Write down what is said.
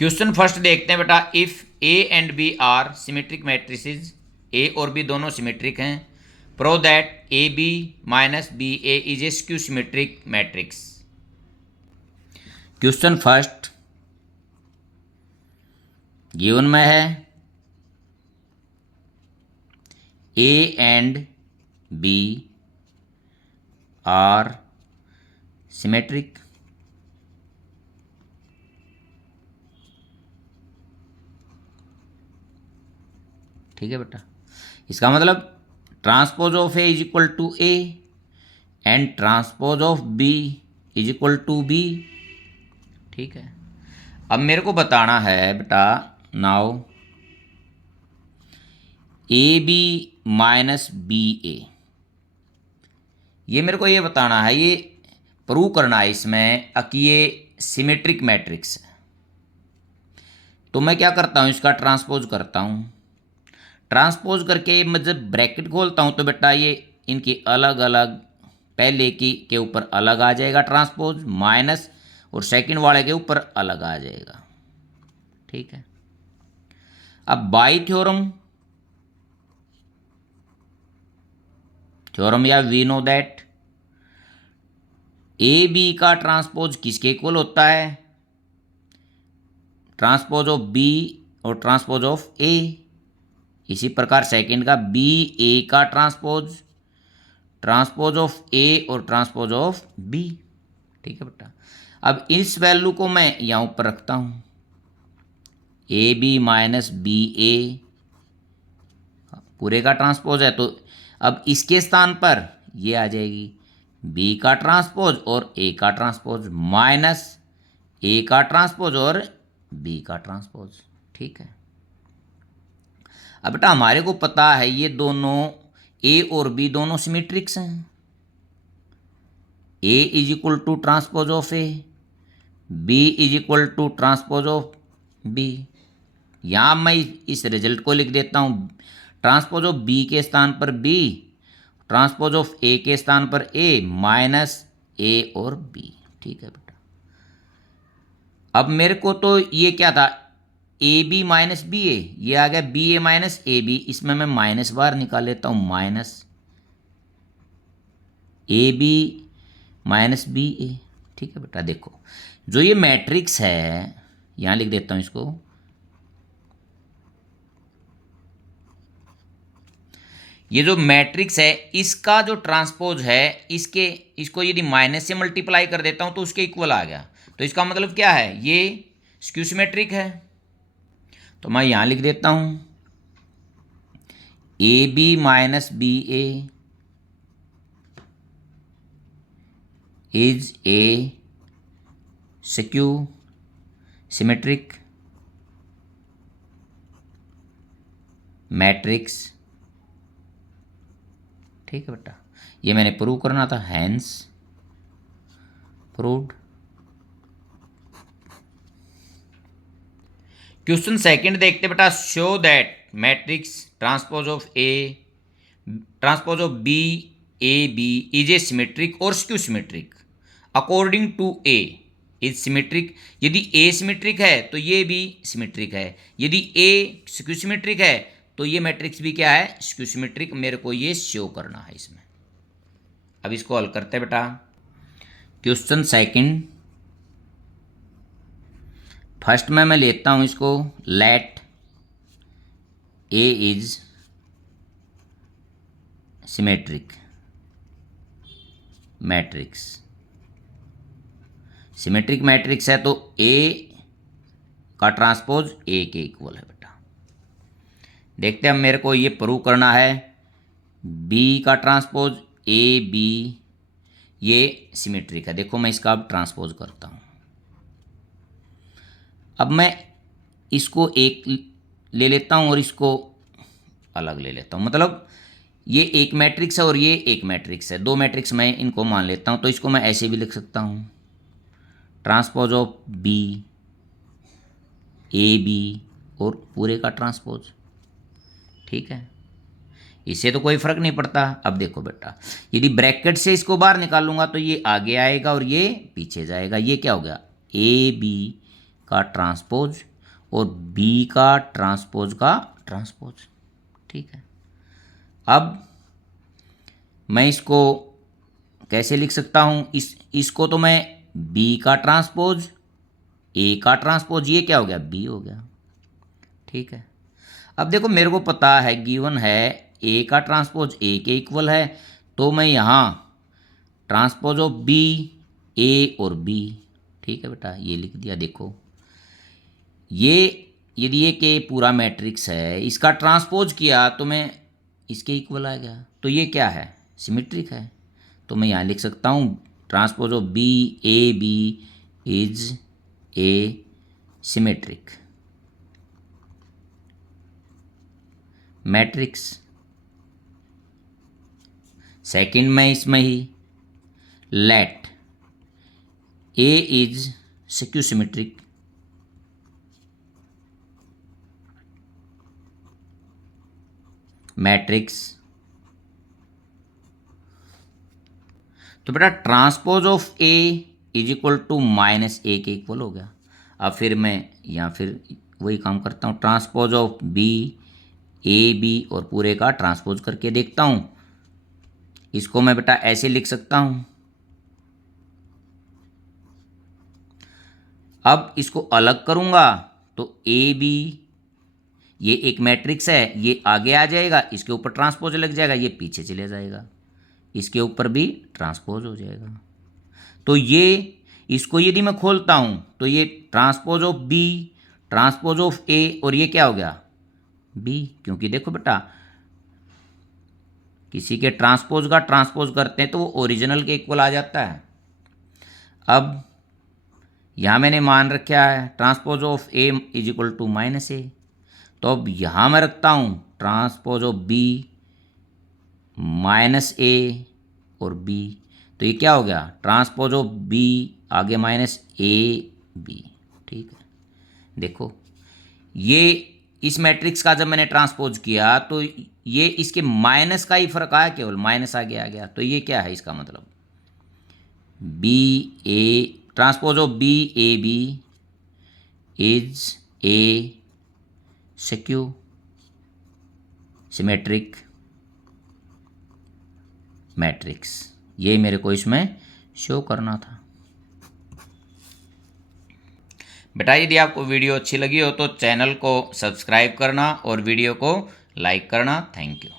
Question first देखते हैं बेटा। If A and B are symmetric matrices, A और बी दोनों सिमेट्रिक हैं, prove that A B minus B A is a skew symmetric matrix. Question first given में है A and B are symmetric. ठीक है बेटा, इसका मतलब transpose of A is equal to A and transpose of B is equal to B. ठीक है, अब मेरे को बताना है बेटा, now A B minus B A, ये मेरे को ये बताना है, ये प्रूव करना है इसमें कि ये सिमेट्रिक मैट्रिक्स है। तो मैं क्या करता हूँ, इसका ट्रांसपोज करता हूँ। ट्रांसपोज करके मैं जब ब्रैकेट खोलता हूँ तो बेटा ये इनकी अलग अलग, पहले की के ऊपर अलग आ जाएगा ट्रांसपोज, माइनस और सेकंड वाले के ऊपर अलग आ जाएगा। ठीक है, अब बाई थ्योरम या we know that A B का ट्रांसपोज किसके इक्वल होता है, ट्रांसपोज ऑफ बी और ट्रांसपोज ऑफ ए। इसी प्रकार सेकंड का बी ए का ट्रांसपोज, ट्रांसपोज ऑफ ए और ट्रांसपोज ऑफ बी। ठीक है बेटा, अब इस वैल्यू को मैं यहाँ ऊपर रखता हूँ, ए बी माइनस बी ए पूरे का ट्रांसपोज है, तो अब इसके स्थान पर ये आ जाएगी बी का ट्रांसपोज और ए का ट्रांसपोज माइनस ए का ट्रांसपोज और बी का ट्रांसपोज। ठीक है, अब बेटा हमारे को पता है ये दोनों ए और बी दोनों सिमेट्रिक्स हैं। A is equal to transpose of A, B is equal to transpose of B. यहाँ मैं इस रिजल्ट को लिख देता हूँ, ट्रांसपोज ऑफ बी के स्थान पर बी, ट्रांसपोज ऑफ ए के स्थान पर ए माइनस ए और बी। ठीक है बेटा, अब मेरे को तो ये क्या था, A B minus B A, ये आ गया B A minus A B, इसमें मैं माइनस बार निकाल लेता हूँ, minus A B minus B A. ठीक है बेटा, देखो जो ये मैट्रिक्स है, यहाँ लिख देता हूँ इसको, ये जो मैट्रिक्स है इसका जो ट्रांसपोज है, इसको यदि माइनस से मल्टीप्लाई कर देता हूँ तो उसके इक्वल आ गया। तो इसका मतलब क्या है, ये स्क्यू सिमेट्रिक है। तो मैं यहाँ लिख देता हूँ A B minus B A is a skew symmetric matrix. ठीक है बेटा, ये मैंने प्रूव करना था, हैंस प्रूव्ड। क्वेश्चन सेकंड देखते बेटा, show that matrix transpose of A transpose of B A B is a symmetric और skew symmetric according to A is symmetric. यदि ए सिमेट्रिक है तो ये भी सिमेट्रिक है, यदि ए स्क्यू सिमेट्रिक है तो ये मैट्रिक्स भी क्या है, स्क्यू सिमेट्रिक। मेरे को ये शो करना है इसमें। अब इसको हल करते हैं बेटा। क्वेश्चन सेकंड, फर्स्ट में मैं लेता हूं इसको, let A is symmetric matrix. Symmetric matrix है तो ए का ट्रांसपोज ए के इक्वल है बेटा। देखते हैं, मेरे को ये प्रूव करना है, बी का ट्रांसपोज ए बी ये सिमेट्रिक है। देखो मैं इसका अब ट्रांसपोज करता हूँ। अब मैं इसको एक ले लेता हूँ और इसको अलग ले लेता हूँ, मतलब ये एक मैट्रिक्स है और ये एक मैट्रिक्स है, दो मैट्रिक्स मैं इनको मान लेता हूँ। तो इसको मैं ऐसे भी लिख सकता हूँ, transpose of B A B और पूरे का ट्रांसपोज। ठीक है, इससे तो कोई फर्क नहीं पड़ता। अब देखो बेटा, यदि ब्रैकेट से इसको बाहर निकालूंगा तो ये आगे आएगा और ये पीछे जाएगा। ये क्या हो गया, ए बी का ट्रांसपोज और बी का ट्रांसपोज का ट्रांसपोज। ठीक है, अब मैं इसको कैसे लिख सकता हूँ, इसको तो मैं बी का ट्रांसपोज ए का ट्रांसपोज, ये क्या हो गया, बी हो गया। ठीक है, अब देखो मेरे को पता है गिवन है ए का ट्रांसपोज ए के इक्वल है, तो मैं यहाँ ट्रांसपोज ऑफ बी ए और बी, ठीक है बेटा, ये लिख दिया। देखो ये यदि ये के पूरा मैट्रिक्स है, इसका ट्रांसपोज किया तो मैं इसके इक्वल आ गया, तो ये क्या है, सिमेट्रिक है। तो मैं यहाँ लिख सकता हूँ transpose of B A B is a symmetric matrix. Second में इसमें ही let A is skew symmetric matrix. तो बेटा transpose of A is equal to minus A के इक्वल हो गया। अब फिर मैं यहाँ फिर वही काम करता हूँ, transpose of B A B और पूरे का ट्रांसपोज करके देखता हूँ। इसको मैं बेटा ऐसे लिख सकता हूँ, अब इसको अलग करूँगा तो ए बी, ये एक मैट्रिक्स है, ये आगे आ जाएगा, इसके ऊपर ट्रांसपोज लग जाएगा, ये पीछे चले जाएगा, इसके ऊपर भी ट्रांसपोज हो जाएगा। तो ये इसको यदि मैं खोलता हूँ तो ये transpose of B transpose of A, और ये क्या हो गया, बी, क्योंकि देखो बेटा किसी के ट्रांसपोज का ट्रांसपोज करते हैं तो वो ओरिजिनल के इक्वल आ जाता है। अब यहाँ मैंने मान रखा है transpose of A is equal to minus A, तो अब यहाँ मैं रखता हूँ transpose of B minus A और बी, तो ये क्या हो गया, ट्रांसपोज ऑफ बी आगे माइनस ए बी। ठीक है, देखो ये इस मैट्रिक्स का जब मैंने ट्रांसपोज किया तो ये इसके माइनस का ही फर्क आया, केवल माइनस आगे आ गया, तो ये क्या है, इसका मतलब B A transpose of B A B is a skew symmetric matrix. ये मेरे को इसमें शो करना था। बेटा यदि आपको वीडियो अच्छी लगी हो तो चैनल को सब्सक्राइब करना और वीडियो को लाइक करना। Thank you.